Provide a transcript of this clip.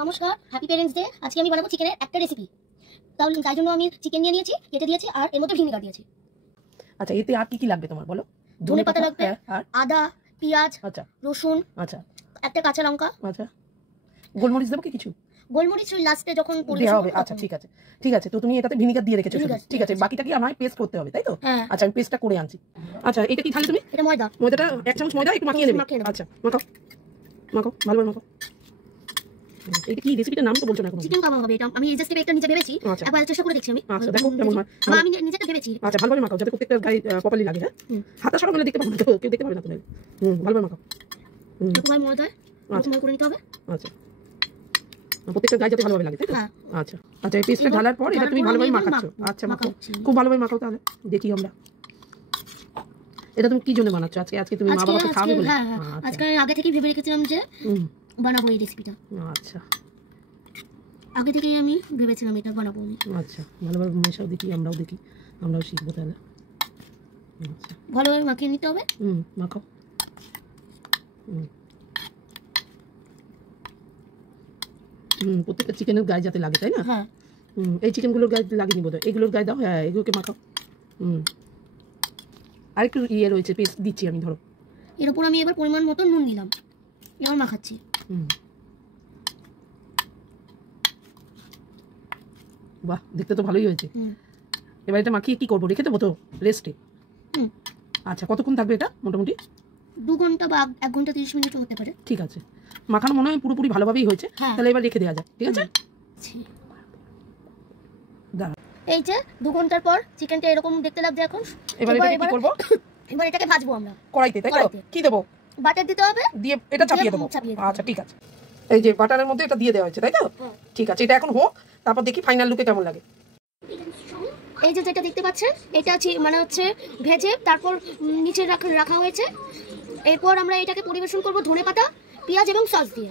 নমস্কার, happy parents day. আজকে আমি বানাবো চিকেনের একটা রেসিপি। তাই জন্য আমি চিকেন নিয়ে নিয়েছি, কেটে দিয়েছি আর এর মধ্যে ভিনেগার দিয়েছি। আচ্ছা, এতে আর কি কি লাগবে তোমার বলো? ধনেপাতা লাগবে, আদা, পেঁয়াজ, আচ্ছা, রসুন, আচ্ছা, একটা কাঁচা লঙ্কা, আচ্ছা, গোলমরিচ দেবো কি কিছু? গোলমরিচ লাস্টে যখন দেওয়া হবে। আচ্ছা, ঠিক আছে, ঠিক আছে। তো তুমি এটাতে ভিনেগার দিয়ে রেখেছো, ঠিক আছে। বাকিটা কি আমায় পেস্ট করতে হবে, তাই তো? আচ্ছা, আমি পেস্টটা করে আনছি। আচ্ছা, এটা কি তাহলে তুমি? এটা ময়দা। ময়দাটা 1 চামচ ময়দা একটু মাখিয়ে নেবে। আচ্ছা, মাখাও মাখাও, ভালোভাবে মাখাও। এটা কি রেসিপিটার নাম তো বলছো না এখন? চিকেন কাবাব হবে এটা। আমি জাস্ট একটা নিজে ভেবেছি, একবার চেষ্টা করে দেখছি আমি। আচ্ছা, দেখো কেমন হয়। আমি নিজেটা ভেবেছি। আচ্ছা, ভালোভাবে মাখাও যাতে প্রত্যেকটা গায়ে প্রপারলি লাগে। হ্যাঁ, হাতা সরানো দেখতে পাবো না, কেউ দেখতে পাবে না তুমি। ভালোভাবে মাখাও। তোমার ময়দা আচ্ছা করে নিতে হবে। আচ্ছা, প্রত্যেকটা গায়ে যাতে ভালোভাবে লাগে, তাই তো? আচ্ছা আচ্ছা, এই পেস্টটা ঢালার পর এটা তুমি ভালোভাবে মাখাচ্ছো। আচ্ছা, মাখাও, খুব ভালোভাবে মাখাও। তাহলে দেখি আমরা এটা তুমি কি জন্য বানাচ্ছো? আজকে তুমি মা বাবাকে খাওয়াবে বলে? আজকে আগে থেকেই ভেবে রেখেছিলাম যে বানাবো এই রেসিপিটা। আচ্ছা, আগে থেকেই আমি ভেবেছিলাম এটা বানাবো আমি। আচ্ছা, ভালোভাবে মেশাও, দেখি আমরাও শিখবো তাহলে। আচ্ছা, ভালোভাবে মাখিয়ে নিতে হবে। মাখাও। প্রত্যেকটা চিকেনের গায়ে যাতে লাগে, তাই না? হ্যাঁ, এই চিকেনগুলোর গায়ে লাগেনি বোধহয়, এগুলোর গায়ে দাও। হ্যাঁ, এগুলোকে মাখাও। আর একটু রয়েছে, পেস্ট দিচ্ছি আমি, ধরো। এর উপর আমি এবার পরিমাণ মতো নুন দিলাম, এবার মাখাচ্ছি। বাহ, দেখতে তো ভালোই হয়েছে। এবার এটা মাখিয়ে কি করবো? রেখে দেবো তো রেস্টে? আচ্ছা, কতক্ষণ থাকবে এটা মোটামুটি? 2 ঘন্টা বা 1 ঘন্টা 30 মিনিট হতে পারে। ঠিক আছে, মাখানো মনে হয় পুরোপুরি ভালোভাবেই হয়েছে। তাহলে এবার রেখে দেওয়া যায়, ঠিক আছে? এই যে 2 ঘন্টার পর চিকেনটা এরকম দেখতে লাগছে এখন। এবার কি করব? এবার এটাকে ভাজবো আমরা কড়াইতে, তাই তো? কি দেবো? বাটার দিতে হবে, দিয়ে এটা চাপিয়ে দেবো। আচ্ছা, ঠিক আছে। এই যে বাটারের মধ্যে এটা দিয়ে দেওয়া হয়েছে, তাই তো? ঠিক আছে, এটা এখন হোক, তারপর দেখি ফাইনাল লুকে কেমন লাগে। এই যে যেটা দেখতে পাচ্ছেন, এটা মানে হচ্ছে ভেজে তারপর নিচে রাখা হয়েছে। এরপর আমরা এটাকে পরিবেশন করব ধনেপাতা, পেঁয়াজ এবং সস দিয়ে।